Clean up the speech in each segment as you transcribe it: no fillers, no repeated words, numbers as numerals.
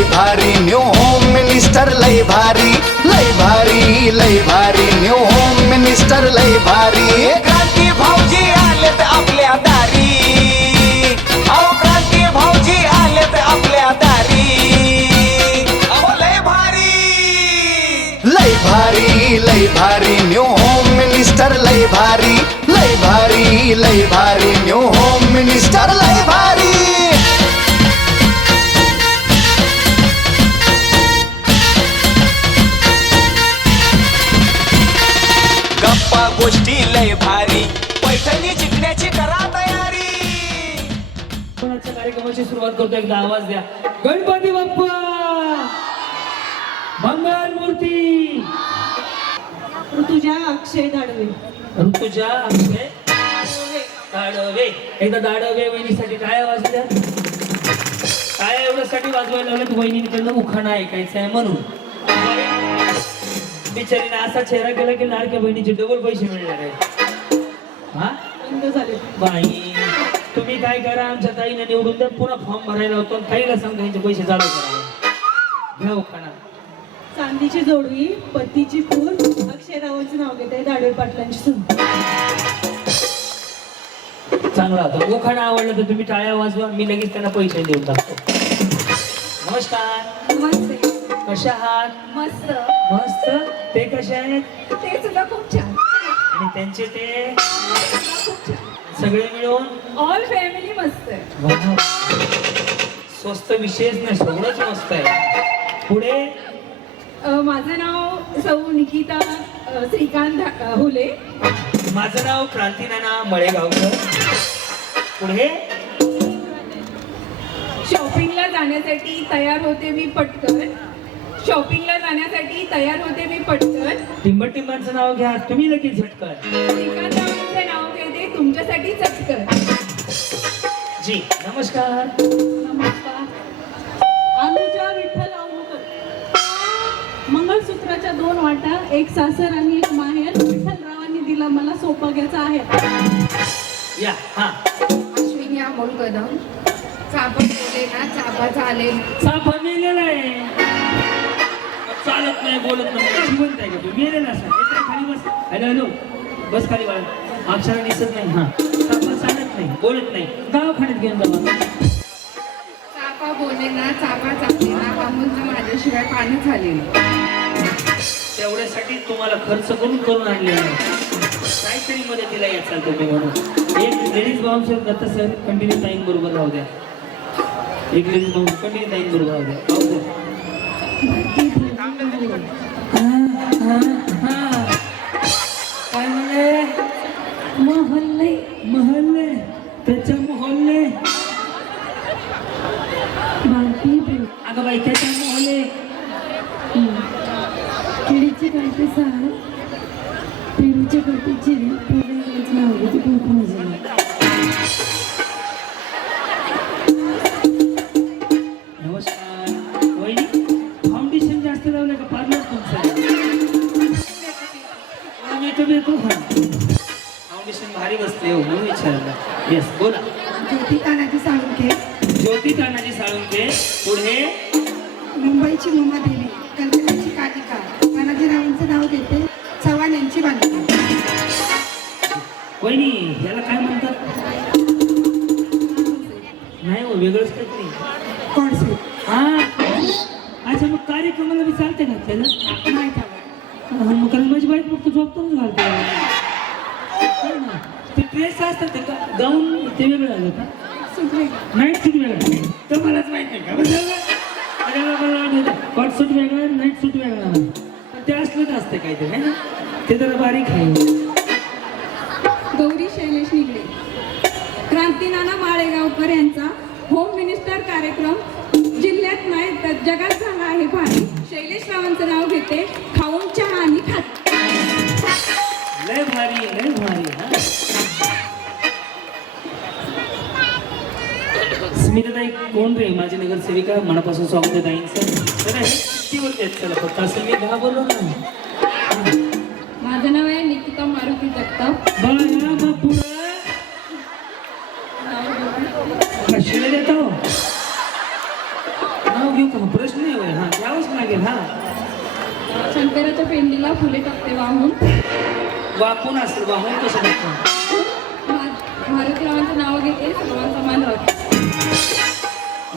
लय भारी new home minister लय भारी लय भारी लय भारी न्यू होम मिनिस्टर लय भारी क्रांती भाऊजी आलेत आपल्या दारी अहो क्रांती भाऊजी आलेत आपल्या दारी अहो लय भारी लय भारी न्यू होम मिनिस्टर लय भारी लय भारी न्यू होम मिनिस्टर लय भारी गप्पा गोष्टी लय भारी पैठणी जिंकण्याची करा तयारी कोणाच्या कार्यक्रमाची सुरुवात करतो एकदा आवाज द्या गणपती बाप्पा मंगल मूर्ती ऋतुजा अक्षय दाडवे ऋतुजा अक्षय दाडवे एकदा दाडवे वहिनीसाठी टाळ्या वाजल्या टाळ्या एवढ्यासाठी वाजवायला लावलं वहिनीकडनं उखाणा ऐकायचा आहे म्हणून बिचारीने असा चेहरा केला की लाडक्या बहिणीचे डबल पैसे मिळणार आहे हा बंद झाले बाई तुम्ही काय करा आमच्या ताईने निवडून द्या पुन्हा फॉर्म भरायला होतो ताईला सांगा यांचे पैसे चालू करा घ्या उखाणा चांदीची जोडवी पतीची खून अक्षयरावांचं नाव घेते दाडवे पाटलांची सून चांगला होता उखाणा आवडला तर तुम्ही टाळ्या वाजवा मी लगेच त्यांना पैसे देऊन टाकतो नमस्कार मस्त कशा आहात मस्त मस्त ते कसे आहेत ते सुद्धा खूप छान आणि त्यांचे ते खूप छान सगळे मिळून ऑल फॅमिली मस्त आहे वाह. स्वस्त विशेष नाही सगळंच मस्त आहे पुढे माझं नाव सौ निकिता श्रीकांत हुले माझं नाव क्रांतीनाना मळेगावकर पुढे शॉपिंगला जाण्यासाठी तयार होते मी पटकन शॉपिंगला जाण्यासाठी तयार होते मी पटकन टिंबांचं नाव घ्या तुम्ही लगेच झटकन श्रीकांतरावांचे नाव घेते तुमच्यासाठी चटकन जी नमस्कार नमस्कार अनुजा विठ्ठल अवमुकर मंगळसूत्राच्या 2 वाटा एक सासर आणि एक माहेर विठ्ठलरावांनी दिला मला सौभाग्याचा आहे या हा अश्विनी अमोल कदम चापा बोले ना चापा चालेल सापा मेलेला आहे चालत नाही बोलत नाही जिवंत आहे का तू मेलेला असा इकडे खाली बस हॅलो हॅलो बस खाली बाळा अक्षरा दिसत नाही हा सापा चालत नाही बोलत नाही दवाखान्यात घेऊन जावा चापा बोले ना चापा चालले ना बांबूंचं माझ्याशिवाय पाणी झालेलं तेवढ्यासाठी तुम्हाला खर्च करून आणलेला आहे काहीतरी मदतीला याचाल तुम्ही म्हणून एक ladies bouncer Datta sir continue time बरोबर राहू द्या एक लेडीज बाउन्स कंटिन्यू टाईम बरोबर राहू द्या काय म्हणे मोहल्ले महल्ले त्याच्या मोहल्ले भारती अगं बाई त्याच्या मोहल्ले किडीची काठी सार पेरूच्या काठी चिरी पेरूचं नाव घेते खूप मजा नमस्कार वहिनी फाउंडेशन जास्त लावलं का पार्लर तुमचं फाउंडेशन भारी बसते हो म्हणून विचारलं येस बोला ज्योती तानाजी साळुंखे ज्योती तानाजी साळुंखे पुढे मुंबईची मुमा देवी कल्पनेची कालिका तानाजीरावांचं नाव घेते चव्हाण यांची बालिका वहिनी याला काय म्हणतात नाही हो वेगळंच काहीतरी कॉन्सेप्ट हा अच्छा मग कार्यक्रमाला बी चालते का त्याला नाही चालत मग कारण माझी बाईक फक्त झोपतच घालते ते ड्रेस असतात ते का गाऊन ते वेगळं आलं का सुटले नाईट सूट वेगळं तर मलाच माहित नाही का कॉट सूट वेगळं नाईट सूट वेगळं पण ते असलंच असतं काहीतरी है ना ते जरा बारीक आहे गौरी शैलेश निगडे क्रांतीनाना माळेगावकर यांचा होम मिनिस्टर कार्यक्रम जिल्ह्यात नाही तर जगात झाला आहे भारी शैलेश रावांचं नाव घेते खाऊन चहा आणि खात लय भारी हा स्मिताताई कोण रे माझी नगरसेविका मनापासून स्वागत आहे ताईंचं तर हे कितीवरती आहेत चला फक्त असं मी घाबरलो ना माझं नाव आहे निकिता मारुती जगताप बाया बापुरा कशाला देतो नाव घेऊ का प्रश्न आहे होय. हा द्यावंच लागेल. हा शंकराच्या पेंडीला फुले टाकते वाहून. वाकून असेल वाहून कसं टाकतो. भारतरावांचं नाव घेते सर्वांचा मान राखते.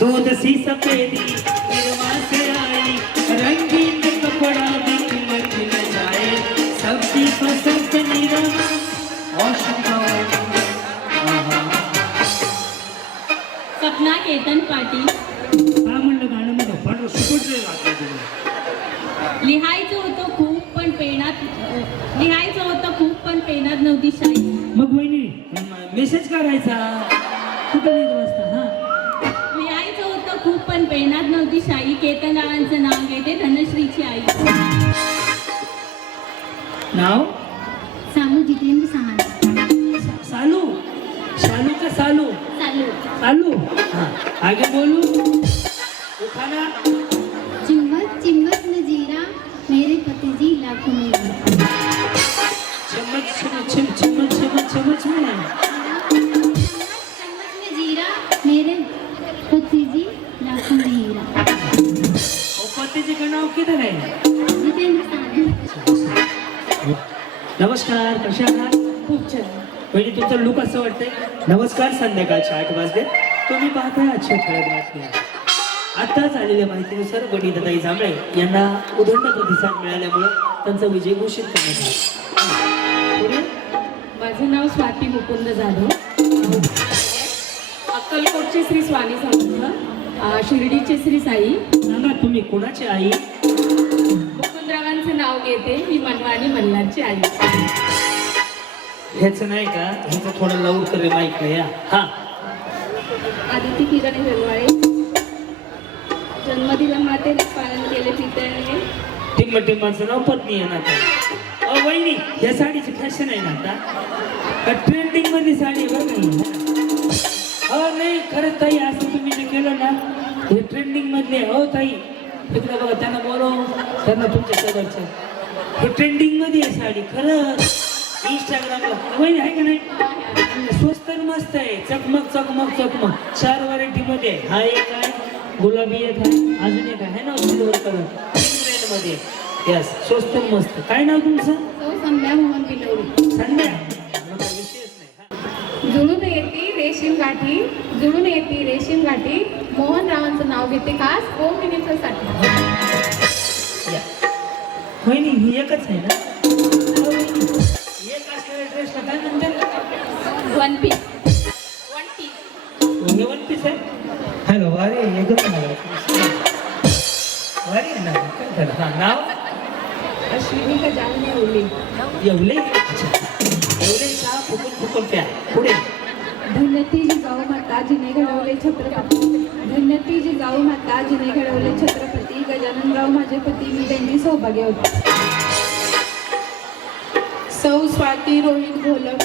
दूध सी सफेदी निर्मा से आई रंगीन कपड़ा भी खिल जाए सबकी पसंद निरमा सपना केतन पाटील. हा म्हणलं गाणं मध्ये फार सुपट लिहायचं होतं खूप पण पेनात नव्हती शाई. मग वहिनी मेसेज करायचा कुठं लिहित बसता. हा लिहायचं होतं खूप पण पेनात नव्हती शाई. केतनरावांचं नाव घेते धनश्रीची आई. नाव सामू जितेंद्र सहान. सालू शालू का सालू चालू. सालू. हाँ आगे बोलू. उखाना. चिम्मच चिम्मच नजीरा मेरे पतिजी लाखों में. चम्मच चम्मच चम्मच चम्मच चम्मच में चम्मच में जीरा मेरे पतिजी लाखों में हीरा. और पति जी का नाव किधर है. जितेंद्र सहान. नमस्कार कशा आहात. खूप छान. म्हणजे तुमचं लुक असं वाटतंय. नमस्कार संध्याकाळच्या 8 वाजले तुम्ही पाहताय आजच्या ठळक बातम्या. आत्ताच आलेल्या माहितीनुसार वनिताताई जांभळे यांना उदंड प्रतिसाद मिळाल्यामुळे त्यांचा विजय घोषित करण्यात आला. पुढे माझं नाव स्वाती मुकुंद जाधव. अक्कलकोटचे श्री स्वामी समर्थ. शिर्डीचे श्री साई. सांगा तुम्ही कोणाची आई. मुकुंदरावांचं नाव घेते मी मनवाणी मल्हारची आई. ह्याचं नाही का ह्याचं थोडं लवकर रे माईक नाही. हा आदिती किरण वेलवाळे. जन्मदिला मातेने पालन केले पित्याने. टिंबाचं नाव पत्नी आहे ना. वहिनी या साडीची फॅशन आहे ना आता ट्रेंडिंग मध्ये साडी आहे बरं का. नाही खरंच ताई असं तुम्ही जे केलं ना हे ट्रेंडिंग मधले. हो ताई तिकडे बघा त्यांना बोलव त्यांना तुमच्या सगळ्याचं हे ट्रेंडिंग मध्ये आहे साडी खरंच. इंस्टाग्रामला वहिनी आहे का नाही. स्वस्त आणि मस्त आहे. चकमक चकमक चकमक 4 व्हरायटी मध्ये. हा एक आहे गुलाबी एक आहे अजून एक आहे ना सिल्वर कलर मध्ये. यस स्वस्त आणि मस्त. काय नाव तुमचं. संध्या मोहन बिलवडी. संध्या. विशेष नाही. जुळून येते रेशीम गाठी. जुळून येते रेशीम गाठी. मोहनरावांचं नाव घेते खास होम मिनिस्टरसाठी. या वहिनी ही एकच आहे ना. एक असलेल्या ड्रेसला काय म्हणतात. One piece. हे वन पीस आहे. हॅलो अरे एकदम अरे ना काय झालं. हा नाव अश्विनी गजानन येवले. येवले. येवले चहा फुकून फुकून प्या. पुढे धन्यती जिजाऊ माता जिने घडवले छत्रपती. धन्यती जिजाऊ माता जिने घडवले छत्रपती. गजाननराव माझे पती मी त्यांची सौभाग्यवती. सौ स्वाती रोहित घोलप.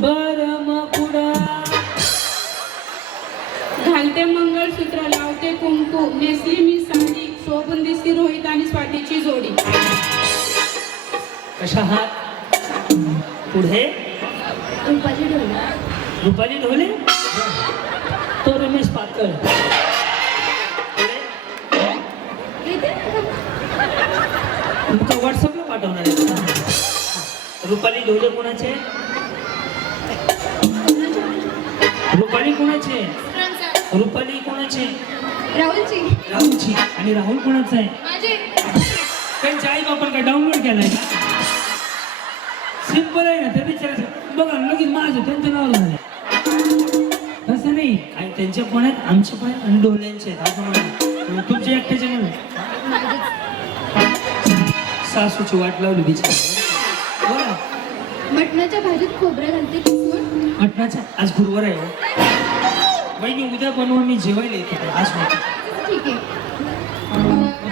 बरं मग पुढं. घालते मंगळसूत्र लावते कुंकू. नेसली मी साडी शोभून दिसती रोहित आणि स्वातीची जोडी. कशा आहात. पुढे रुपाली ढोले. रुपाली ढोले. तो रमेश पातळ. तुमका व्हॉट्सअपला पाठवणार आहे. रुपाली ढोले कोणाचे. रुपाली कोणाचे. रुपाली कोणाचे. राहुलची. राहुलची. आणि राहुल कोणाचा आहे. माझे. त्यांच्या आई बापाला काय डाउनलोड केलाय का. सिंपल आहे ना त्या विचारायचं बघा लगेच माझं त्यांचं नाव झालं. तसं नाही आणि त्यांचे पण आहेत आमचे पण आहेत आणि डोल्यांचे आहेत असं म्हणा. तुमच्या एकट्याचे म्हणून सासूची वाट लावली बिचारी. बोला. मटणाच्या भाजीत खोबरं घालते किसून. मटणाच्या आज गुरुवार आहे हो. वहिनी उद्या बनवून मी जेवायला येते आज होते. ठीक आहे.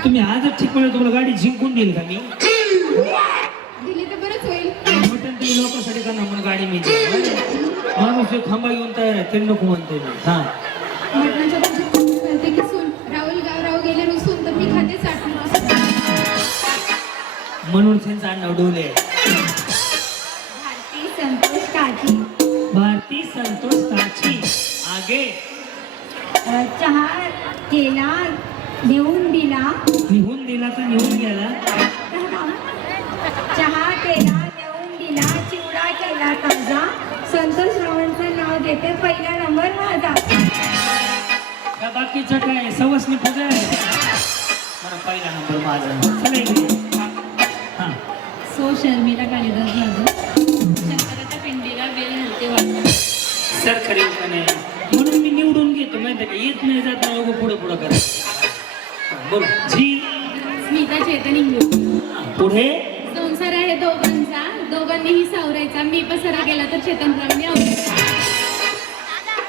तुम्ही आजच ठीक म्हणलं तुम्हाला गाडी जिंकून देईल का मी. दिली तर बरंच होईल. मटण ते लोकांसाठी का ना म्हणून गाडी मी माणूस खांबा घेऊन तयार आहे ते नको म्हणतोय मी. हा मटणाच्या भाजीत खोबरं घालते किसून. राहुल गावराव गेले रुसून तर मी खाते चाटून. म्हणून त्यांचं आडनाव डोले. भारती संतोष काठी. भारती संतोष काची. आगे चहा केला नेऊन दिला निघून दिला तर निघून गेला. चहा केला नेऊन दिला चिवडा केला ताजा संतोष रावांचं नाव घेते पहिला नंबर माझा. का बाकीचं काय सवसनी पुढे आहे मला पहिला नंबर माझा. चला इकडे. हा सो शर्मिला कालिदास माझं शंकराच्या पिंडीला बेल घालते वाटत. सर खरे का नाही म्हणून मी निवडून घेतो माहिती का. येत नाही जात नाही लोक पुढे पुढे करायचं. बोल जी. स्मिता चेतन इंग्लिश. पुढे संसार आहे दोघांचा दोघांनीही सावरायचा मी पसरा केला तर चेतनरावने आवडायचा.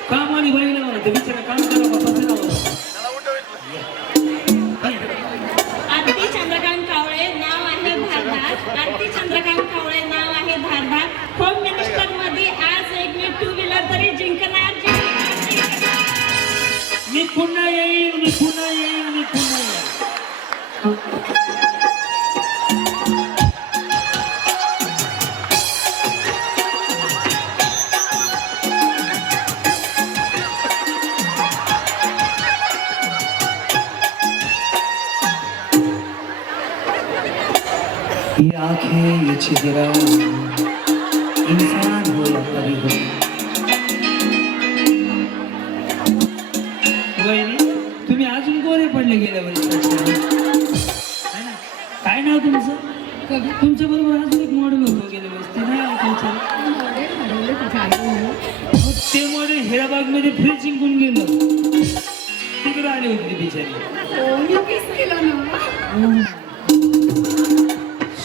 काम आणि बाईला म्हणते बिचारा काम करा बाबा करावं. आरती चंद्रकांत कावळे नाव आहे भारधार. आरती चंद्रकांत कावळे नाव आहे भारधार. होम मिनिस्टर मध्ये आज एक मी टू व्हीलर तरी जिंकणार. मी पुन्हा येईल मी पुन्हा येईल मी पुन्हा येईल. ये आंखें ये चेहरा इंसान हो या कभी हो. वहिनी तुम्ही अजून गोरे पडले गेल्या वर्षी. काय नाव तुमचं. तुमच्या बरोबर अजून एक मॉडेल होतो गेल्या वर्षी ते नाही आलं ते मॉडेल हिराबाग मध्ये फ्रीज जिंकून गेलं तिकडे आली होती बिचारी.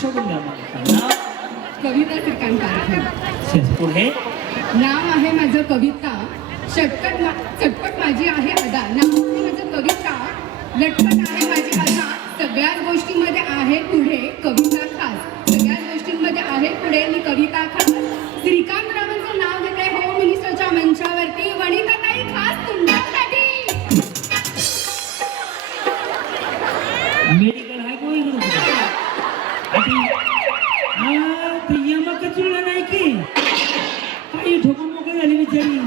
सोडून द्या मला. कविता श्रीकांत कारखान. पुढे नाव आहे माझं कविता चटपट माझी आहे अदा. नाव आहे माझं कविता लटपट आहे माझी अदा. सगळ्याच गोष्टींमध्ये आहे पुढे कविता खास. सगळ्याच गोष्टींमध्ये आहे पुढे मी कविता खास. श्रीकांतरावांचं नाव घेते होम मिनिस्टरच्या मंचावरती. वनिताताई खास तुमच्यासाठी. मेडिकल आहे कोणी यमक चुळला नाही की काही ठोकून मोकळी झाली बिचारी.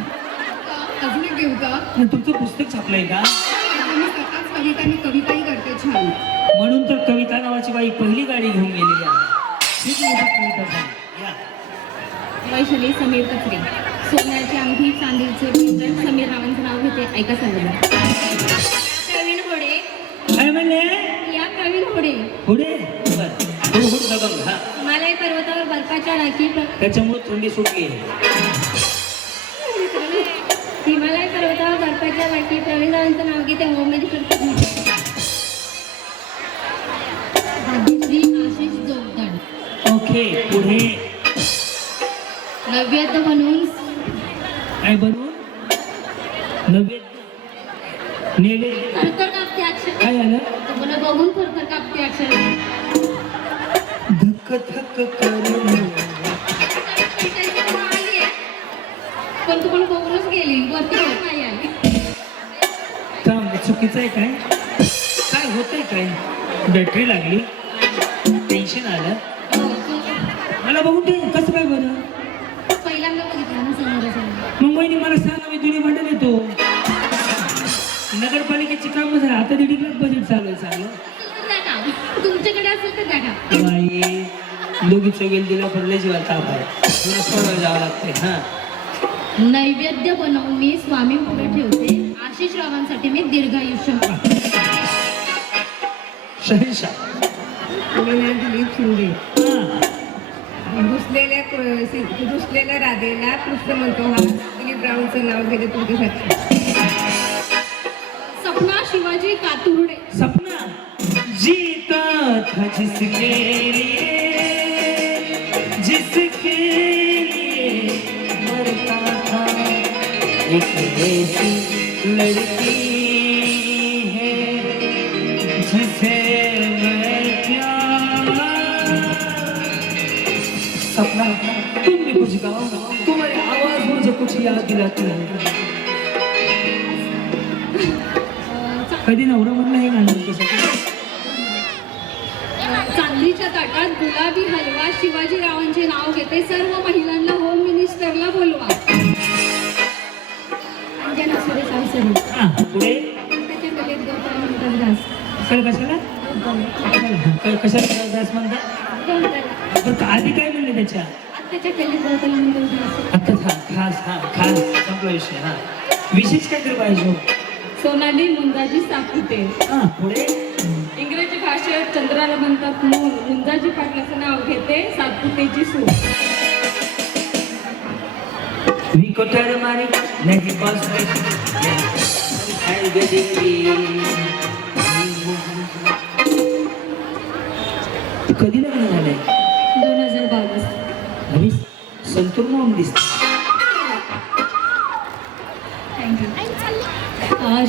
अजून एक घेऊ का. तुमचं पुस्तक छापलंय का. मी स्वतःच कविता मी कविताही करते छान. म्हणून तर कविता नावाची बाई पहिली गाडी घेऊन गेलेली आहे. खूप मोठी कविता झाली. या. वैशाली समीर कचरे. सोन्याची अंगठी चांदीचे पेंडंट समीर रावांचं नाव घेते ऐका सांगितलं. प्रवीण होडे. काय म्हणले या प्रवीण होडे. पुढे बर हुडहुड दबंग. हा हिमालय पर्वतावर बर्फाच्या राखी त्याच्यामुळे थंडी सुटली. हिमालय पर्वतावर बर्फाच्या राखी प्रवीण रावांचं नाव घेते home minister Bhagyashree Ashish Jogdand. Okay पुढे नैवेद्य बनवून काय बनवून नैवेद्य थरथर कापते अक्षर. काय झालं. तुम्हाला बघून थरथर कापते अक्षर. धक्क धक्क करून पण तू पण बघूनच गेली वरती पण नाही आली. काम चुकीचं आहे काय. काय होतंय काय. बॅटरी लागली टेन्शन आलं मला बघून ते कसं काय बरं. पहिल्यांदा बघितलं ना समोरासमोर. मग वहिनी मला सांगा मी जुनी भांडण येतो. नगरपालिकेची काम झालं आता 1.5 लाख बजेट चालू आहे चांगलं. तुमच्याकडे असेल तर द्या का. बाई दोघीचं वेल दिला पडलं जीवाला ताप आहे. तुला सोडवायला जावं लागतंय. हा नैवेद्य बनवून मी स्वामी पुढे ठेवते आशिष रावांसाठी मी दीर्घायुष्य. शहनशाह. दिलीप शिंदे. हा रुसलेल्या राधेला कृष्ण म्हणतो हा. दिलीप रावांचं नाव घेते तुमच्यासाठी. सपना शिवाजी कातुर्डे. सपना जीता था जिसके लिए मरता था एक ऐसी लड़की है जिसे मैं प्यार. सपना तुम भी कुछ गाओ. तुम्हारी आवाज मुझे कुछ याद दिलाती है. कधी नवरा म्हणलं हे गाणं तुझं. चांदीच्या ताटात गुलाबी हलवा शिवाजीरावांचे नाव घेते सर्व महिलांना होम मिनिस्टरला बोलवा. अंजना सुरेश अवसरे. पुढे त्याच्याकडे केलेत गौतम म्हणतात घास. कशाला कशाला दास म्हणतात? पण आधी काय म्हणले त्याच्या? आत्ताच्या केलेत गौतम म्हणतात घास. आता खास खास संपला विषय. विशेष काहीतरी पाहिजे. सोनाली मुंजाजी सापुते. पुढे इंग्रजी भाषेत चंद्राला म्हणतात मूल. मुंजाजी पाटलाचं नाव घेते सातपुतेची सून. मी कोठार मारी नाही पास कधी लग्न झालंय? 2022. संतूर म्हणून दिसत.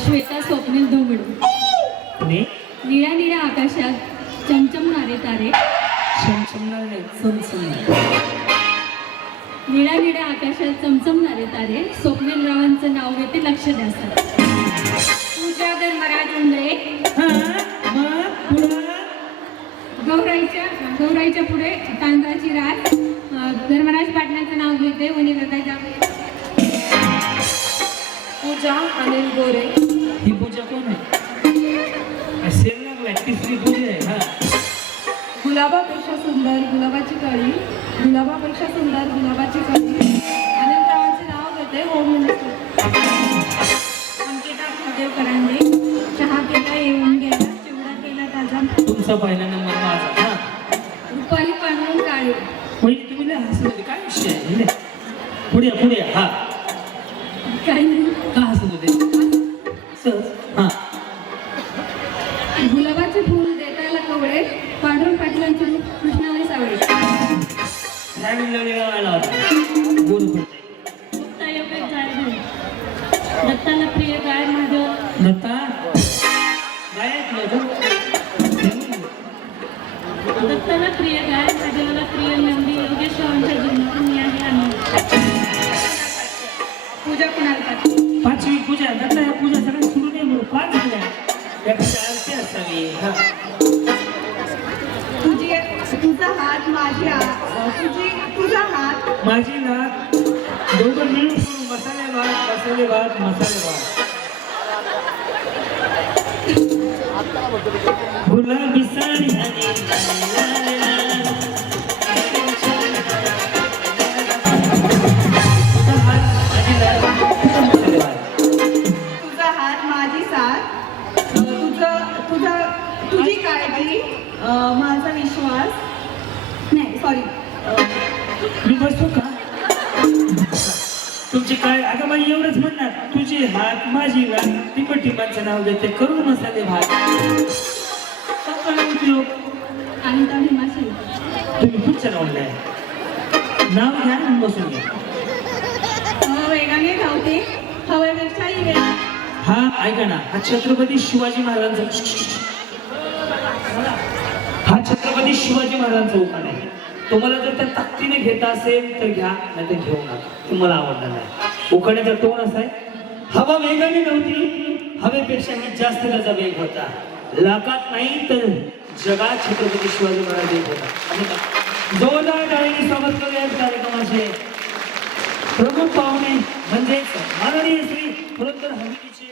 श्वेता स्वप्नील धोंगडे. निळ्या निळ्या आकाशात चमचमणारे तारे. चमचमणार नाही, चमचमणार. निळ्या निळ्या आकाशात चमचमणारे तारे. स्वप्नीलरावांचं नाव घेते, लक्ष द्या सर. पूजा धर्मराज उंदरे. गौराईच्या पुढे तांदळाची रास. धर्मराज पाटलांचं नाव घेते, वनिलताच्या. पूजा अनिल गोरे. ही पूजा कोण आहे? असेल ना, तिसरी पूजा आहे. गुलाबापेक्षा सुंदर गुलाबाची कळी. गुलाबापेक्षा सुंदर गुलाबाची कळी. आनंदरावांचे नाव घेते, होम मिनिस्टर. अंकिता महादेव करांडे. चहा केला येऊन गेला, चिवडा केला ताजा. तुमचा पहिला नंबर माझा. रुपाली पांडुरंग काळे. पहिले तुम्ही लय हसत होते. काय विषय आहे? पुढे या. काही नाही. का हसत होते? सहज. गुलाबाचे फूल देतायला कवळे. पांडुरंग पाटलांचे रूप कृष्णावरी सावळे. गोड पडते. दत्ताला प्रिय गाय महादेव. दत्ता दत्ताला प्रिय गाय महादेवाला प्रिय नंदी. योगेश्वरांच्या जन्मातून मी आहे आनंद. पूजा कुणाल पाटील. 5वी पूजा. दत्ता ह्या पूजा सगळ्या सुरू नाही म्हणून 5 झाल्या. त्यापेक्षा आरती असावी. तुझा हात माझी तुझा हात माझी नाक. दोघं मिळून करू मसाले भात. गुलाबी साडी तुझा हात माझी साथ. तुझी काळजी माझा विश्वास. नाही सॉरी. मी बसतो का? तुमची काय? अगं बाई एवढंच म्हणणार. तुझे हात माझी नाक. तिखटी माणसं नाव घेते, करून मसाले भात. उपयोग. आणि ताणी माशी. तुम्ही पुढचं नाव लिहाय. नाव घ्या आणि बसून घ्या. वेगाने धावते, हवेपेक्षाही वेग. ऐका ना, हा छत्रपती शिवाजी महाराजांचा उखाणा आहे. तुम्हाला जर त्या ताकदीने घेता असेल तर घ्या, नाही तर घेऊ नका. तुम्हाला आवडणार नाही. उखाण्याचा टोन असा आहे, हवा वेगाने नव्हती, हवेपेक्षाही जास्त त्याचा वेग होता. लाखात नाही तर जगात छत्रपती शिवाजी महाराज एक होता. जोरदार टाळीने स्वागत करूया कार्यक्रमाचे प्रमुख पाहुणे म्हणजेच माननीय श्री पुरंदर हवेलीचे